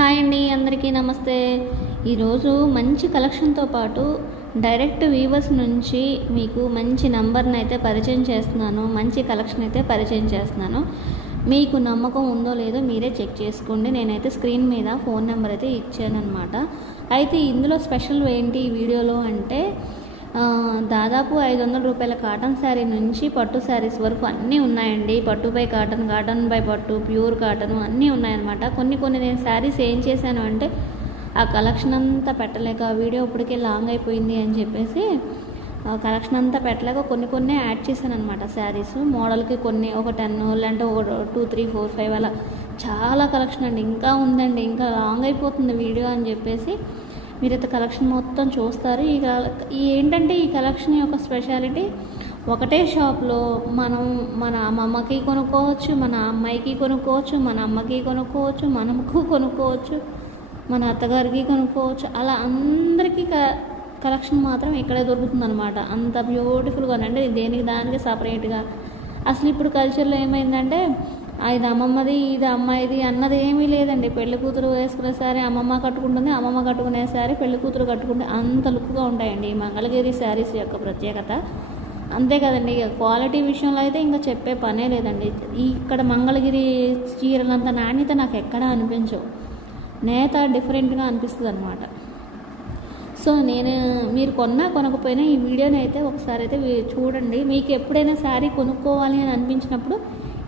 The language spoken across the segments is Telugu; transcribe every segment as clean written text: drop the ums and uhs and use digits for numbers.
హాయ్ అండి, అందరికీ నమస్తే. ఈరోజు మంచి కలెక్షన్తో పాటు డైరెక్ట్ వీవర్స్ నుంచి మీకు మంచి నంబర్ని అయితే పరిచయం చేస్తున్నాను. మంచి కలెక్షన్ అయితే పరిచయం చేస్తున్నాను. మీకు నమ్మకం ఉందో లేదో మీరే చెక్ చేసుకోండి. నేనైతే స్క్రీన్ మీద ఫోన్ నెంబర్ అయితే ఇచ్చానమాట. అయితే ఇందులో స్పెషల్ ఏంటి ఈ వీడియోలో అంటే దాదాపు 500 రూపాయల కాటన్ శారీ నుంచి పట్టు శారీస్ వరకు అన్నీ ఉన్నాయండి. పట్టు బై కాటన్, కాటన్ బై పట్టు, ప్యూర్ కాటన్ అన్నీ ఉన్నాయన్నమాట. కొన్ని నేను శారీస్ ఏం చేశాను అంటే ఆ కలెక్షన్ అంతా పెట్టలేక వీడియో ఇప్పటికే లాంగ్ అయిపోయింది అని చెప్పేసి కలెక్షన్ అంతా పెట్టలేక కొన్ని యాడ్ చేశాను అనమాట. శారీస్ మోడల్కి కొన్ని ఒక 10 లేదంటే ఒక 2, 3, 4, 5 అలా చాలా కలెక్షన్ అండి. ఇంకా ఉందండి, ఇంకా లాంగ్ అయిపోతుంది వీడియో అని చెప్పేసి మీరైతే కలెక్షన్ మొత్తం చూస్తారు. ఏంటంటే ఈ కలెక్షన్ యొక్క స్పెషాలిటీ ఒకటే షాప్లో మనం మన అమ్మమ్మకి కొనుక్కోవచ్చు, మన అమ్మాయికి కొనుక్కోవచ్చు, మన అమ్మకి కొనుక్కోవచ్చు, మనకు కొనుక్కోవచ్చు, మన అత్తగారికి కొనుక్కోవచ్చు. అలా అందరికీ కలెక్షన్ మాత్రం ఇక్కడే దొరుకుతుంది అనమాట. అంత బ్యూటిఫుల్గా అంటే దేనికి దానికి సపరేట్గా. అసలు ఇప్పుడు కల్చర్లో ఏమైందంటే ఇది అమ్మమ్మది, ఇది అమ్మాయిది అన్నది ఏమీ లేదండి. పెళ్లి కూతురు వేసుకునే శారీ అమ్మమ్మ కట్టుకుంటుంది, అమ్మమ్మ కట్టుకునే శారీ పెళ్లి కూతురు కట్టుకుంటే అంత లుక్గా ఉంటాయండి ఈ మంగళగిరి శారీస్ యొక్క ప్రత్యేకత. అంతే కదండి. క్వాలిటీ విషయంలో అయితే ఇంకా చెప్పే పనే లేదండి. ఇక్కడ మంగళగిరి చీరలంత నాణ్యత నాకు ఎక్కడా అనిపించవు. నేత డిఫరెంట్గా అనిపిస్తుంది అనమాట. సో మీరు కొనకపోయినా ఈ వీడియోని అయితే ఒకసారి అయితే చూడండి. మీకు ఎప్పుడైనా శారీ కొనుక్కోవాలి అని అనిపించినప్పుడు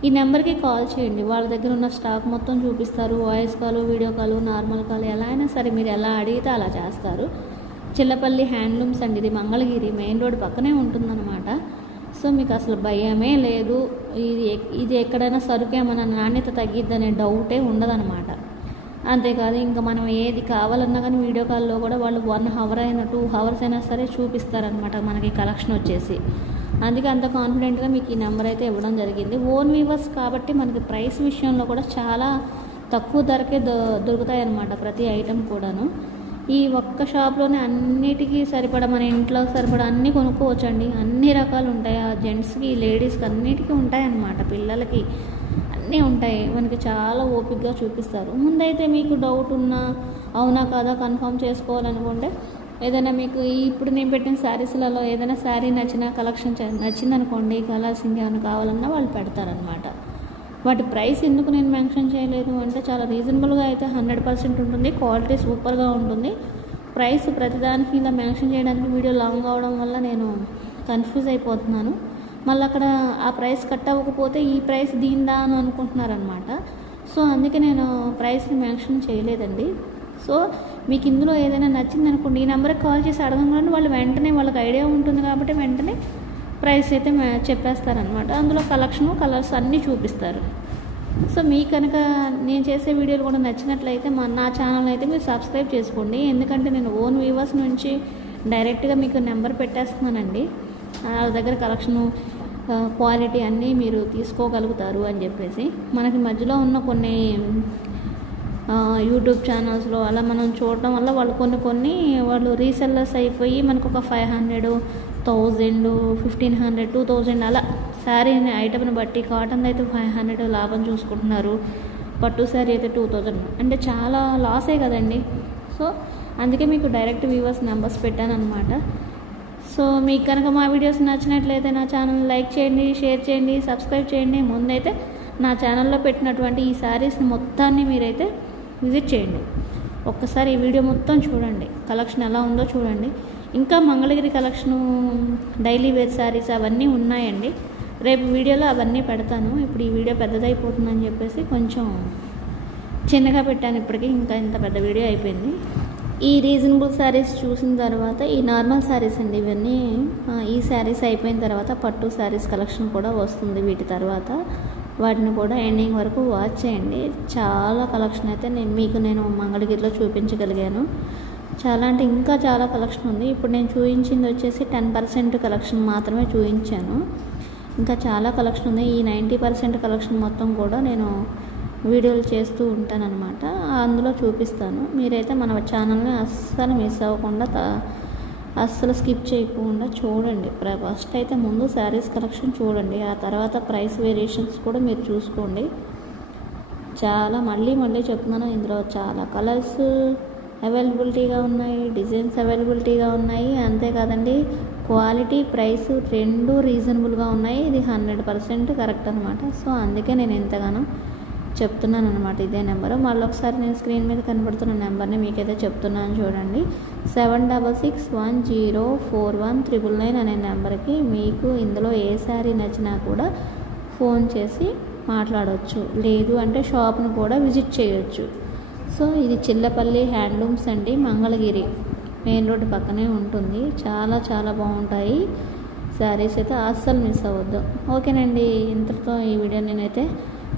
ఈ నెంబర్కి కాల్ చేయండి. వాళ్ళ దగ్గర ఉన్న స్టాక్ మొత్తం చూపిస్తారు. Voice call, video call, normal call ఎలా అయినా సరే మీరు ఎలా అడిగితే అలా చేస్తారు. చిల్లపల్లి హ్యాండ్లూమ్స్ అండి, ఇది మంగళగిరి మెయిన్ రోడ్ పక్కనే ఉంటుందన్నమాట. సో మీకు అసలు భయమే లేదు. ఇది ఎక్కడైనా సరుకేమన్నా నాణ్యత తగ్గిద్దనే డౌటే ఉండదన్నమాట. అంతేకాదు ఇంకా మనం ఏది కావాలన్నా కానీ వీడియో కాల్లో కూడా వాళ్ళు 1 hour అయినా 2 hours అయినా సరే చూపిస్తారనమాట మనకి కలెక్షన్ వచ్చేసి. అందుకే అంత కాన్ఫిడెంట్గా మీకు ఈ నెంబర్ అయితే ఇవ్వడం జరిగింది. ఓన్ వీవర్స్ కాబట్టి మనకి ప్రైస్ విషయంలో కూడా చాలా తక్కువ ధరకే దొరుకుతాయి అన్నమాట ప్రతి ఐటెం కూడాను. ఈ ఒక్క షాప్లోనే అన్నిటికీ సరిపడా మన ఇంట్లోకి సరిపడా అన్నీ కొనుక్కోవచ్చు అండి. అన్ని రకాలు ఉంటాయి. జెంట్స్కి, లేడీస్కి అన్నిటికీ ఉంటాయి అన్నమాట. పిల్లలకి అన్నీ ఉంటాయి. మనకి చాలా ఓపికగా చూపిస్తారు. ముందైతే మీకు డౌట్ ఉన్నా అవునా కాదా కన్ఫర్మ్ చేసుకోవాలనుకుంటే ఏదైనా మీకు ఇప్పుడు నేను పెట్టిన శారీస్లలో ఏదైనా శారీ నచ్చిన కలెక్షన్ నచ్చిందనుకోండి, కలర్స్ ఇంకేమైనా కావాలన్నా వాళ్ళు పెడతారనమాట. వాటి ప్రైస్ ఎందుకు నేను మెన్షన్ చేయలేదు అంటే చాలా రీజనబుల్గా అయితే 100% ఉంటుంది. క్వాలిటీ సూపర్గా ఉంటుంది. ప్రైస్ ప్రతిదానికి ఇలా మెన్షన్ చేయడానికి వీడియో లాంగ్ అవడం వల్ల నేను కన్ఫ్యూజ్ అయిపోతున్నాను. మళ్ళీ అక్కడ ఆ ప్రైస్ కట్ అవ్వకపోతే ఈ ప్రైస్ దీందా అని అనుకుంటున్నారనమాట. సో అందుకే నేను ప్రైస్ని మెన్షన్ చేయలేదండి. సో మీకు ఇందులో ఏదైనా నచ్చింది అనుకోండి, ఈ నెంబర్కి కాల్ చేసి అడగంగానే వాళ్ళు వెంటనే వాళ్ళకి ఐడియా ఉంటుంది కాబట్టి వెంటనే ప్రైస్ అయితే చెప్పేస్తారనమాట. అందులో కలర్స్ అన్నీ చూపిస్తారు. సో మీకు కనుక నేను చేసే వీడియోలు కూడా నచ్చినట్లయితే నా ఛానల్ అయితే మీరు సబ్స్క్రైబ్ చేసుకోండి. ఎందుకంటే నేను ఓన్ వ్యూవర్స్ నుంచి డైరెక్ట్గా మీకు నెంబర్ పెట్టేస్తున్నానండి. వాళ్ళ దగ్గర కలెక్షను, క్వాలిటీ అన్నీ మీరు తీసుకోగలుగుతారు అని చెప్పేసి. మనకి మధ్యలో ఉన్న కొన్ని యూట్యూబ్ ఛానల్స్లో అలా మనం చూడటం వల్ల వాళ్ళు వాళ్ళు రీసెల్లర్స్ అయిపోయి మనకు ఒక 500, 1000, 1500, 2000 అలా శారీ ఐటమ్ని బట్టి కాటన్ అయితే 500 లాభం చూసుకుంటున్నారు. పట్టు శారీ అయితే 2000 అంటే చాలా లాసే కదండి. సో అందుకే మీకు డైరెక్ట్ వ్యూవర్స్ నెంబర్స్ పెట్టాను అనమాట. సో మీకు కనుక మా వీడియోస్ నచ్చినట్లయితే నా ఛానల్ లైక్ చేయండి, షేర్ చేయండి, సబ్స్క్రైబ్ చేయండి. ముందైతే నా ఛానల్లో పెట్టినటువంటి ఈ శారీస్ని మొత్తాన్ని మీరైతే విజిట్ చేయండి. ఒక్కసారి ఈ వీడియో మొత్తం చూడండి, కలెక్షన్ ఎలా ఉందో చూడండి. ఇంకా Mangalagiri collection, daily wear saris అవన్నీ ఉన్నాయండి. రేపు వీడియోలో అవన్నీ పెడతాను. ఇప్పుడు ఈ వీడియో పెద్దదైపోతుందని చెప్పేసి కొంచెం చిన్నగా పెట్టాను. ఇప్పటికీ ఇంకా ఇంత పెద్ద వీడియో అయిపోయింది. ఈ రీజనబుల్ శారీస్ చూసిన తర్వాత ఈ నార్మల్ శారీస్ అండి ఇవన్నీ. ఈ శారీస్ అయిపోయిన తర్వాత పట్టు శారీస్ కలెక్షన్ కూడా వస్తుంది. వీటి తర్వాత వాటిని కూడా ఎండింగ్ వరకు వాచ్ చేయండి. చాలా కలెక్షన్ అయితే నేను మంగళగిరిలో చూపించగలిగాను. చాలా అంటే ఇంకా చాలా కలెక్షన్ ఉంది. ఇప్పుడు నేను చూపించింది వచ్చేసి 10% కలెక్షన్ మాత్రమే చూపించాను. ఇంకా చాలా కలెక్షన్ ఉంది. ఈ 90% కలెక్షన్ మొత్తం కూడా నేను వీడియోలు చేస్తూ ఉంటానన్నమాట. అందులో చూపిస్తాను. మీరైతే మన ఛానల్ని అస్సలు మిస్ అవ్వకుండా అస్సలు స్కిప్ చేయకుండా చూడండి. ఫస్ట్ అయితే ముందు శారీస్ కలెక్షన్ చూడండి, ఆ తర్వాత ప్రైస్ వేరియేషన్స్ కూడా మీరు చూసుకోండి. చాలా మళ్ళీ చెప్తున్నాను, ఇందులో చాలా కలర్స్ అవైలబిలిటీగా ఉన్నాయి, డిజైన్స్ అవైలబిలిటీగా ఉన్నాయి. అంతేకాదండి, క్వాలిటీ ప్రైస్ రెండు రీజనబుల్గా ఉన్నాయి. ఇది 100% కరెక్ట్ అనమాట. సో అందుకే నేను ఎంతగానో చెప్తున్నాను అనమాట. ఇదే నెంబరు. మళ్ళీ ఒకసారి నేను స్క్రీన్ మీద కనబడుతున్న నెంబర్ని మీకైతే చెప్తున్నాను చూడండి. 7661041999 అనే నెంబర్కి మీకు ఇందులో ఏ శారీ నచ్చినా కూడా ఫోన్ చేసి మాట్లాడవచ్చు. లేదు అంటే షాప్ను కూడా విజిట్ చేయొచ్చు. సో ఇది చిల్లపల్లి హ్యాండ్లూమ్స్ అండి, మంగళగిరి మెయిన్ రోడ్డు పక్కనే ఉంటుంది. చాలా బాగుంటాయి శారీస్ అయితే, అస్సలు మిస్ అవ్వద్దు. ఓకేనండి, ఇంతటితో ఈ వీడియో నేనైతే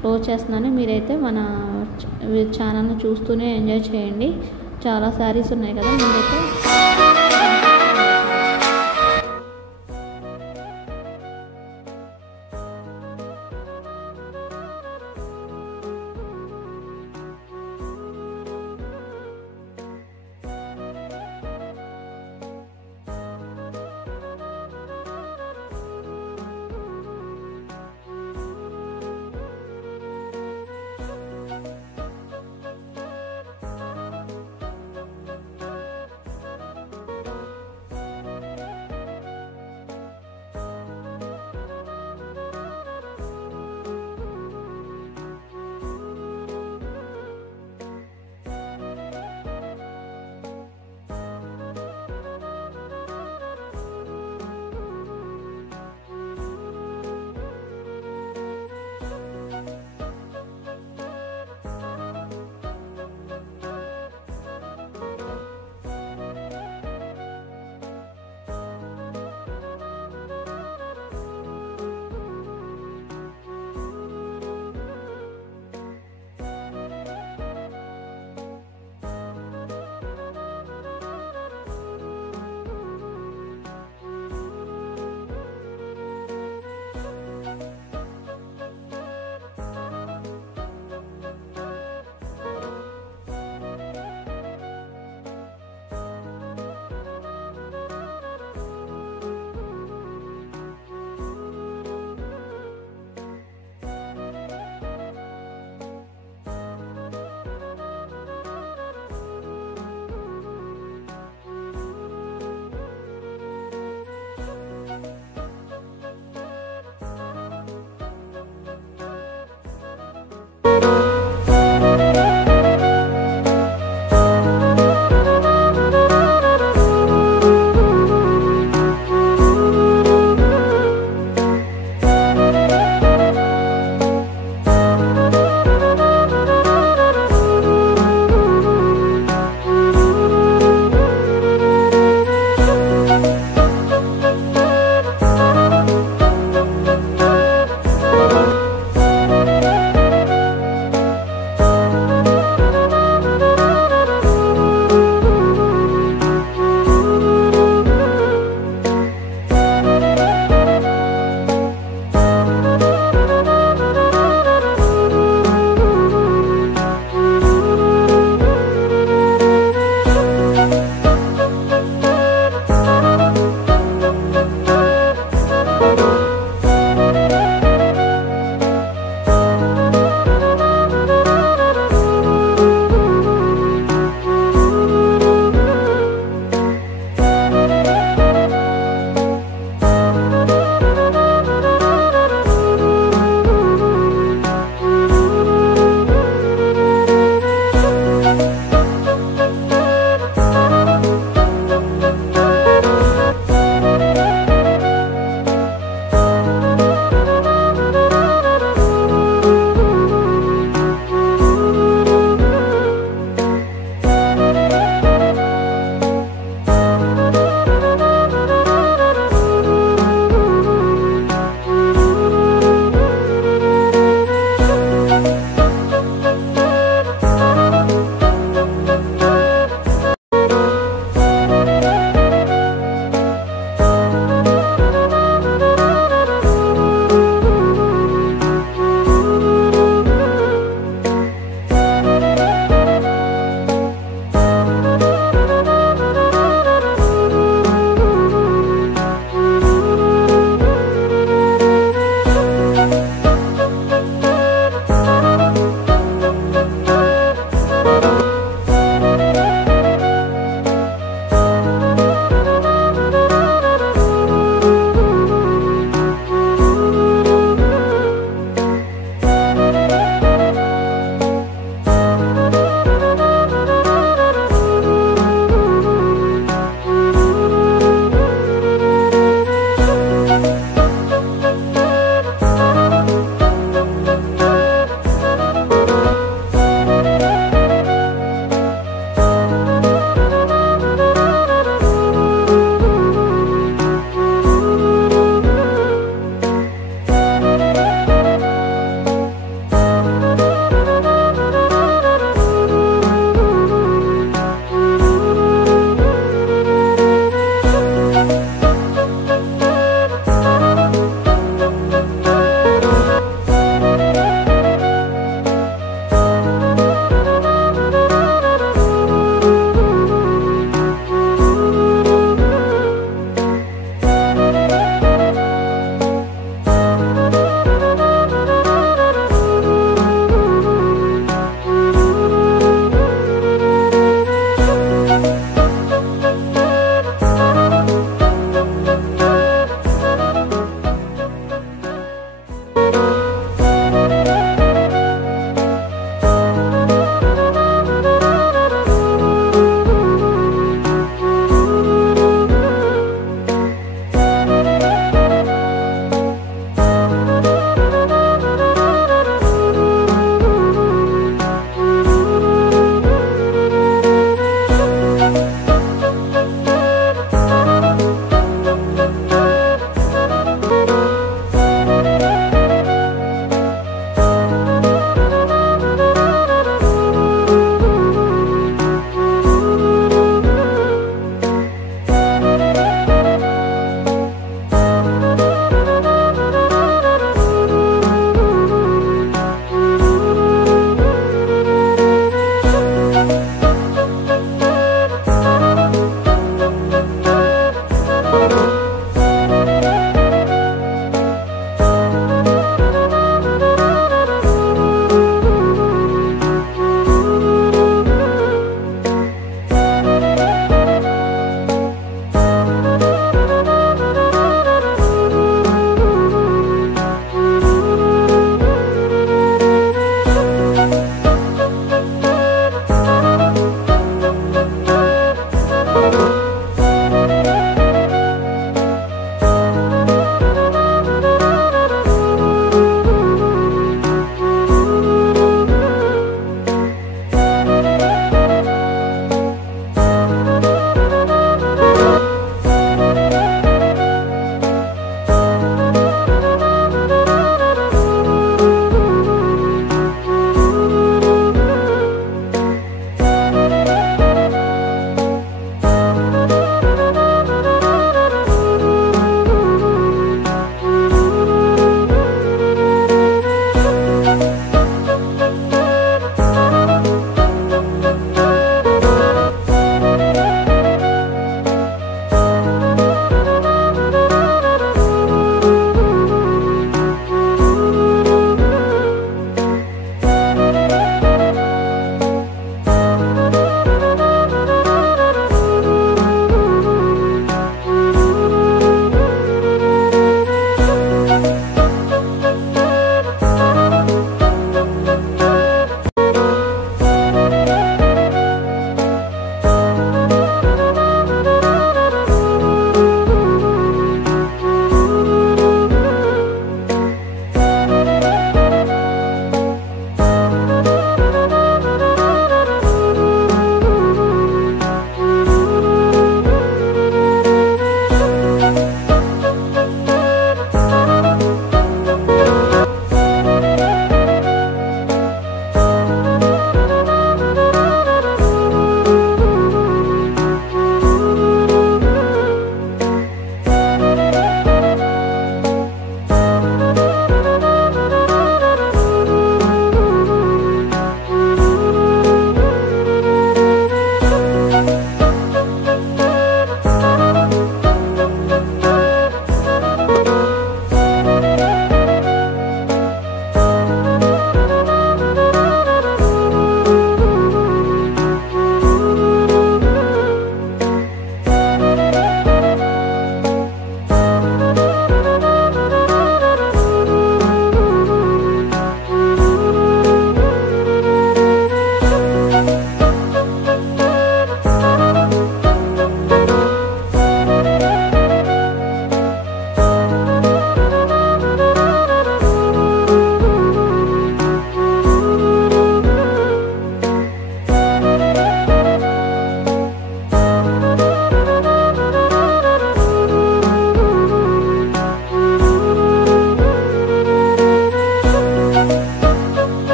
క్లోజ్ చేస్తున్నాను. మీరైతే మన ఛానల్ని చూస్తూనే ఎంజాయ్ చేయండి. చాలా శారీస్ ఉన్నాయి కదా, ముందైతే